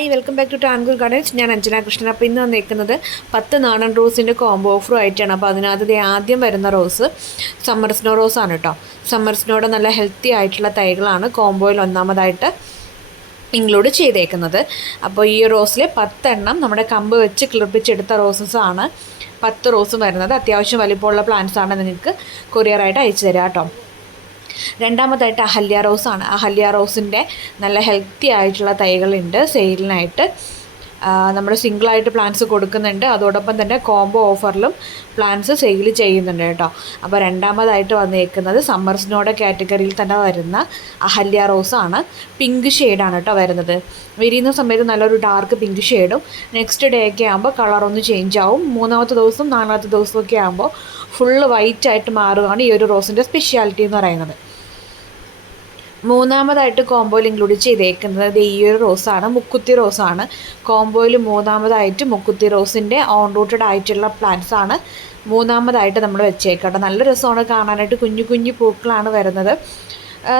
Hi, welcome back to Tankur Gardens. ഞാൻ അഞ്ജന കൃഷ്ണൻ. അപ്പോൾ ഇന്ന് വന്നിരിക്കുന്നത് 10 നാടൻ റോസിൻ്റെ കോംബോ ഓഫറും ആയിട്ടാണ്. അപ്പോൾ അതിനകത്ത് ആദ്യം വരുന്ന റോസ് സമ്മർ സ്നോ റോസാണ് കേട്ടോ. സമ്മർ സ്നോയുടെ നല്ല ഹെൽത്തി ആയിട്ടുള്ള തൈകളാണ് കോംബോയിൽ ഒന്നാമതായിട്ട് ഇൻക്ലൂഡ് ചെയ്തേക്കുന്നത്. അപ്പോൾ ഈ റോസിൽ 10 എണ്ണം നമ്മുടെ കമ്പ് വെച്ച് കിളിർപ്പിച്ചെടുത്ത റോസസാണ് 10 റോസും വരുന്നത്. അത്യാവശ്യം വലിപ്പമുള്ള പ്ലാന്റ്സാണ്, നിങ്ങൾക്ക് കൊറിയറായിട്ട് അയച്ചു തരാം കേട്ടോ. രണ്ടാമതായിട്ട് അഹല്യ റോസാണ്. അഹല്യ റോസിൻ്റെ നല്ല ഹെൽത്തി ആയിട്ടുള്ള തൈകളുണ്ട് സെയിലിനായിട്ട്. നമ്മൾ സിംഗിളായിട്ട് പ്ലാന്റ്സ് കൊടുക്കുന്നുണ്ട്, അതോടൊപ്പം തന്നെ കോംബോ ഓഫറിലും പ്ലാന്റ്സ് സെയിൽ ചെയ്യുന്നുണ്ട് കേട്ടോ. അപ്പോൾ രണ്ടാമതായിട്ട് വന്നേക്കുന്നത് സമ്മർ സ്നോയുടെ കാറ്റഗറിയിൽ തന്നെ വരുന്ന അഹല്യ റോസാണ്. പിങ്ക് ഷെയ്ഡാണ് കേട്ടോ വരുന്നത്. വിരിയുന്ന സമയത്ത് നല്ലൊരു ഡാർക്ക് പിങ്ക് ഷെയ്ഡും നെക്സ്റ്റ് ഡേ ഒക്കെ ആകുമ്പോൾ കളറൊന്ന് ചേഞ്ച് ആവും. മൂന്നാമത്തെ ദിവസം നാലാമത്തെ ദിവസമൊക്കെ ആകുമ്പോൾ ഫുള്ള് വൈറ്റ് ആയിട്ട് മാറുകയാണ് ഈ ഒരു റോസിൻ്റെ സ്പെഷ്യാലിറ്റി എന്ന് പറയുന്നത്. മൂന്നാമതായിട്ട് കോംബോയിൽ ഇൻക്ലൂഡ് ചെയ്തേക്കുന്നത് ഈ ഒരു റോസാണ്, മുക്കുത്തി റോസാണ്. കോംബോയിൽ മൂന്നാമതായിട്ട് മുക്കുത്തി റോസിൻ്റെ ഓൺ റൂട്ടഡ് ആയിട്ടുള്ള പ്ലാന്റ്സ് ആണ് മൂന്നാമതായിട്ട് നമ്മൾ വെച്ചേക്കട്ടെ. നല്ല രസമാണ് കാണാനായിട്ട്. കുഞ്ഞു കുഞ്ഞു പൂക്കളാണ് വരുന്നത്.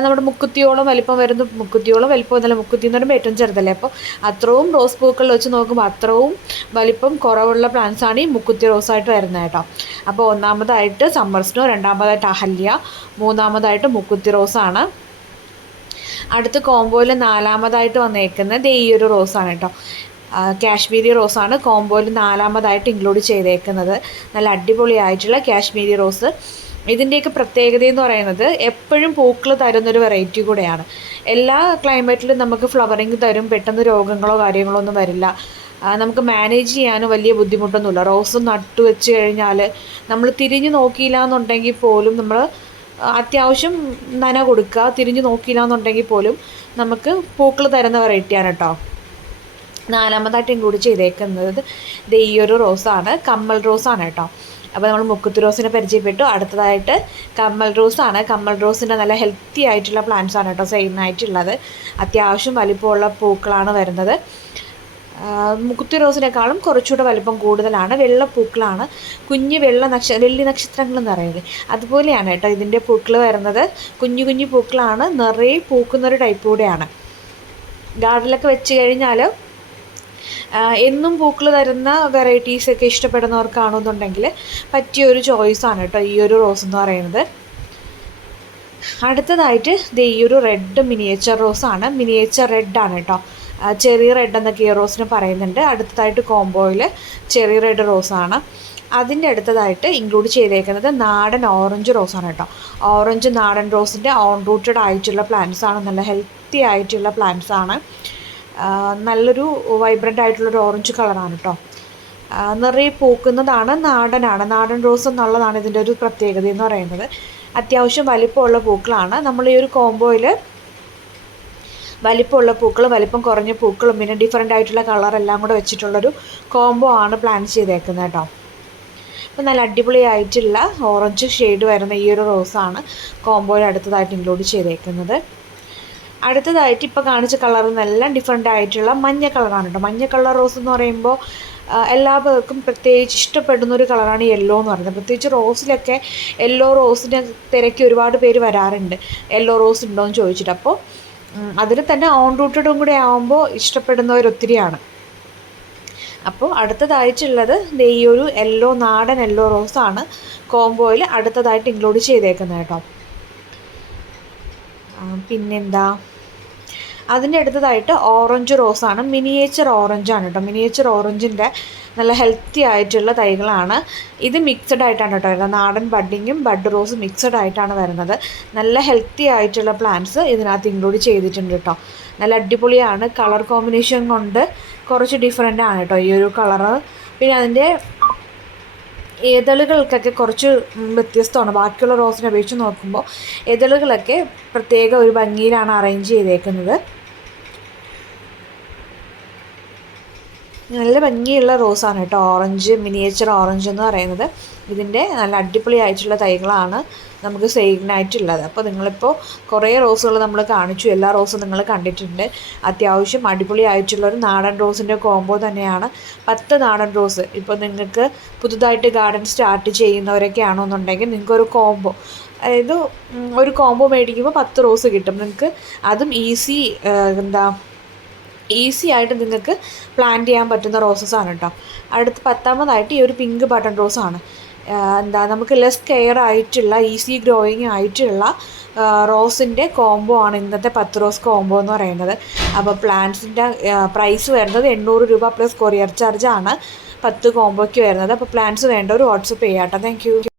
നമ്മുടെ മുക്കുത്തിയോളം വലിപ്പം വരുന്ന, മുക്കുത്തിയോളം വലിപ്പം എന്നല്ല, മുക്കുത്തി എന്ന് പറയുമ്പോൾ ഏറ്റവും ചെറുതല്ലേ. അപ്പോൾ അത്രയും റോസ് പൂക്കൾ വെച്ച് നോക്കുമ്പോൾ അത്രയും വലിപ്പം കുറവുള്ള പ്ലാന്റ്സ് ആണ് ഈ മുക്കുത്തി റോസായിട്ട് വരുന്നത് കേട്ടോ. അപ്പോൾ ഒന്നാമതായിട്ട് സമ്മർ സ്നോ, രണ്ടാമതായിട്ട് അഹല്യ, മൂന്നാമതായിട്ട് മുക്കുത്തി റോസാണ്. അടുത്ത കോംബോയിൽ നാലാമതായിട്ട് വന്നേക്കുന്നത് ഈ ഒരു റോസാണ് കേട്ടോ. കാശ്മീരി റോസാണ് കോംബോയിൽ നാലാമതായിട്ട് ഇൻക്ലൂഡ് ചെയ്തേക്കുന്നത്. നല്ല അടിപൊളിയായിട്ടുള്ള കാശ്മീരി റോസ്. ഇതിൻ്റെയൊക്കെ പ്രത്യേകത എന്ന് പറയുന്നത് എപ്പോഴും പൂക്കൾ തരുന്നൊരു വെറൈറ്റി കൂടെയാണ്. എല്ലാ ക്ലൈമറ്റിലും നമുക്ക് ഫ്ലവറിങ് തരും, പെട്ടെന്ന് രോഗങ്ങളോ കാര്യങ്ങളോ ഒന്നും വരില്ല. നമുക്ക് മാനേജ് ചെയ്യാനും വലിയ ബുദ്ധിമുട്ടൊന്നുമില്ല. റോസ് നട്ടു വെച്ച് കഴിഞ്ഞാൽ നമ്മൾ തിരിഞ്ഞു നോക്കിയില്ല എന്നുണ്ടെങ്കിൽ പോലും, നമ്മൾ അത്യാവശ്യം നന കൊടുക്കുക, തിരിഞ്ഞു നോക്കിയില്ല എന്നുണ്ടെങ്കിൽ പോലും നമുക്ക് പൂക്കൾ തരുന്ന വെറൈറ്റിയാണ് കേട്ടോ. നാലാമതായിട്ട് ഇൻക്ലൂഡ് ചെയ്തേക്കുന്നത് ഈ ഒരു റോസാണ്, കമ്മൽ റോസാണ് കേട്ടോ. അപ്പോൾ നമ്മൾ മുക്കുത്തി റോസിനെ പരിചയപ്പെട്ടു. അടുത്തതായിട്ട് കമ്മൽ റോസാണ്. കമ്മൽ റോസിൻ്റെ നല്ല ഹെൽത്തി ആയിട്ടുള്ള പ്ലാന്റ്സ് ആണ് കേട്ടോ സെയിമായിട്ടുള്ളത്. അത്യാവശ്യം വലിപ്പമുള്ള പൂക്കളാണ് വരുന്നത്. മുക്കുത്തി റോസിനേക്കാളും കുറച്ചുകൂടെ വലിപ്പം കൂടുതലാണ്. വെള്ളപ്പൂക്കളാണ്, കുഞ്ഞ് വെള്ളി നക്ഷത്രങ്ങൾ എന്ന് പറയുന്നത് അതുപോലെയാണ് കേട്ടോ ഇതിൻ്റെ പൂക്കൾ വരുന്നത്. കുഞ്ഞു കുഞ്ഞു പൂക്കളാണ്, നിറയെ പൂക്കുന്നൊരു ടൈപ്പ് കൂടെയാണ്. ഗാർഡനിലൊക്കെ വെച്ച് കഴിഞ്ഞാൽ എന്നും പൂക്കൾ തരുന്ന വെറൈറ്റീസൊക്കെ ഇഷ്ടപ്പെടുന്നവർക്കാണെന്നുണ്ടെങ്കിൽ പറ്റിയൊരു ചോയ്സാണ് കേട്ടോ ഈ ഒരു റോസ് എന്ന് പറയുന്നത്. അടുത്തതായിട്ട് ഈ ഒരു റെഡ് മിനിയേച്ചർ റോസാണ്. മിനിയേച്ചർ റെഡാണ് കേട്ടോ. ചെറി റെഡ് എന്നൊക്കെ ഈ റോസിന് പറയുന്നുണ്ട്. അടുത്തതായിട്ട് കോംബോയിൽ ചെറി റെഡ് റോസാണ്. അതിൻ്റെ അടുത്തതായിട്ട് ഇൻക്ലൂഡ് ചെയ്തേക്കുന്നത് നാടൻ ഓറഞ്ച് റോസാണ് കേട്ടോ. ഓറഞ്ച് നാടൻ റോസിൻ്റെ ഓൺ റൂട്ടഡ് ആയിട്ടുള്ള പ്ലാന്റ്സ് ആണ്. നല്ല ഹെൽത്തി ആയിട്ടുള്ള പ്ലാന്റ്സ് ആണ്. നല്ലൊരു വൈബ്രൻ്റ് ആയിട്ടുള്ളൊരു ഓറഞ്ച് കളറാണ് കേട്ടോ. നിറയെ പൂക്കുന്നതാണ്, നാടനാണ്. നാടൻ റോസ് എന്നുള്ളതാണ് ഇതിൻ്റെ ഒരു പ്രത്യേകത എന്ന് പറയുന്നത്. അത്യാവശ്യം വലിപ്പമുള്ള പൂക്കളാണ്. നമ്മൾ ഈ ഒരു കോംബോയിൽ വലിപ്പമുള്ള പൂക്കളും വലിപ്പം കുറഞ്ഞ പൂക്കളും പിന്നെ ഡിഫറെൻ്റ് ആയിട്ടുള്ള കളറെല്ലാം കൂടെ വെച്ചിട്ടുള്ളൊരു കോംബോ ആണ് പ്ലാൻ ചെയ്തേക്കുന്നത് കേട്ടോ. അപ്പോൾ നല്ല അടിപൊളിയായിട്ടുള്ള ഓറഞ്ച് ഷെയ്ഡ് വരുന്ന ഈ ഒരു റോസാണ് കോംബോയിൽ അടുത്തതായിട്ട് ഇൻക്ലൂഡ് ചെയ്തേക്കുന്നത്. അടുത്തതായിട്ട് ഇപ്പോൾ കാണിച്ച കളറിൽ നിന്നെല്ലാം ഡിഫറെൻ്റ് ആയിട്ടുള്ള മഞ്ഞ കളറാണ് കേട്ടോ. മഞ്ഞ കളർ റോസ് എന്ന് പറയുമ്പോൾ എല്ലാവർക്കും പ്രത്യേകിച്ച് ഇഷ്ടപ്പെടുന്നൊരു കളറാണ് യെല്ലോ എന്ന് പറയുന്നത്. പ്രത്യേകിച്ച് റോസിലൊക്കെ യെല്ലോ റോസിനെ തിരക്കി ഒരുപാട് പേര് വരാറുണ്ട്, യെല്ലോ റോസ് ഉണ്ടോ എന്ന് ചോദിച്ചിട്ട്. അപ്പോൾ അതിൽ തന്നെ ഓൺ റൂട്ടഡും കൂടെ ആകുമ്പോൾ ഇഷ്ടപ്പെടുന്നവരൊത്തിരിയാണ്. അപ്പോൾ അടുത്തതായിട്ടുള്ളത് ഈ ഒരു യെല്ലോ, നാടൻ യെല്ലോ റോസാണ് കോംബോയിൽ അടുത്തതായിട്ട് ഇൻക്ലൂഡ് ചെയ്തേക്കുന്നത് കേട്ടോ. പിന്നെന്താ, അതിൻ്റെ അടുത്തതായിട്ട് ഓറഞ്ച് റോസാണ്. മിനിയേച്ചർ ഓറഞ്ചാണ് കേട്ടോ. മിനിയേച്ചർ ഓറഞ്ചിൻ്റെ നല്ല ഹെൽത്തി ആയിട്ടുള്ള തൈകളാണ്. ഇത് മിക്സഡ് ആയിട്ടാണ് കേട്ടോ വരുന്നത്. നാടൻ ബഡ്ഡിങ്ങും ബഡ് റോസും മിക്സഡ് ആയിട്ടാണ് വരുന്നത്. നല്ല ഹെൽത്തി ആയിട്ടുള്ള പ്ലാന്റ്സ് ഇതിനകത്ത് ഇൻക്ലൂഡ് ചെയ്തിട്ടുണ്ട് കേട്ടോ. നല്ല അടിപൊളിയാണ്. കളർ കോമ്പിനേഷൻ കൊണ്ട് കുറച്ച് ഡിഫറെൻ്റ് ആണ് കേട്ടോ ഈ ഒരു കളറ്. പിന്നെ അതിൻ്റെ ഇതളുകൾക്കൊക്കെ കുറച്ച് വ്യത്യസ്തമാണ്. ബാക്കിയുള്ള റോസിനെ അപേക്ഷിച്ച് നോക്കുമ്പോൾ ഇതളുകളൊക്കെ പ്രത്യേക ഒരു ഭംഗിയിലാണ് അറേഞ്ച് ചെയ്തേക്കുന്നത്. നല്ല ഭംഗിയുള്ള റോസാണ് കേട്ടോ ഓറഞ്ച്, മിനിയേച്ചർ ഓറഞ്ച് എന്ന് പറയുന്നത്. ഇതിൻ്റെ നല്ല അടിപൊളിയായിട്ടുള്ള തൈകളാണ് നമുക്ക് സെയിലിനായിട്ടുള്ളത്. അപ്പോൾ നിങ്ങളിപ്പോൾ കുറേ റോസുകൾ നമ്മൾ കാണിച്ചു, എല്ലാ റോസും നിങ്ങൾ കണ്ടിട്ടുണ്ട്. അത്യാവശ്യം അടിപൊളിയായിട്ടുള്ളൊരു നാടൻ റോസിൻ്റെ കോംബോ തന്നെയാണ്. 10 നാടൻ റോസ്. ഇപ്പോൾ നിങ്ങൾക്ക് പുതുതായിട്ട് ഗാർഡൻ സ്റ്റാർട്ട് ചെയ്യുന്നവരൊക്കെ ആണെന്നുണ്ടെങ്കിൽ നിങ്ങൾക്കൊരു കോംബോ, അതായത് ഒരു കോംബോ മേടിക്കുമ്പോൾ 10 റോസ് കിട്ടും നിങ്ങൾക്ക്. അതും ഈസി ഈസി ആയിട്ട് നിങ്ങൾക്ക് പ്ലാന്റ് ചെയ്യാൻ പറ്റുന്ന റോസസാണ് കേട്ടോ. അടുത്ത് 10ാമതായിട്ട് ഈ ഒരു പിങ്ക് ബട്ടൺ റോസാണ്. നമുക്ക് ലെസ് കെയർ ആയിട്ടുള്ള ഈസി ഗ്രോയിങ് ആയിട്ടുള്ള റോസിൻ്റെ കോംബോ ആണ് ഇന്നത്തെ 10 റോസ് കോംബോ എന്ന് പറയുന്നത്. അപ്പോൾ പ്ലാന്റ്സിൻ്റെ പ്രൈസ് വരുന്നത് 800 രൂപ പ്ലസ് കൊറിയർ ചാർജാണ് 10 കോംബോയ്ക്ക് വരുന്നത്. അപ്പോൾ പ്ലാന്റ്സ് വേണ്ടവർ വാട്സപ്പ് ചെയ്യാം കേട്ടോ. Thank you.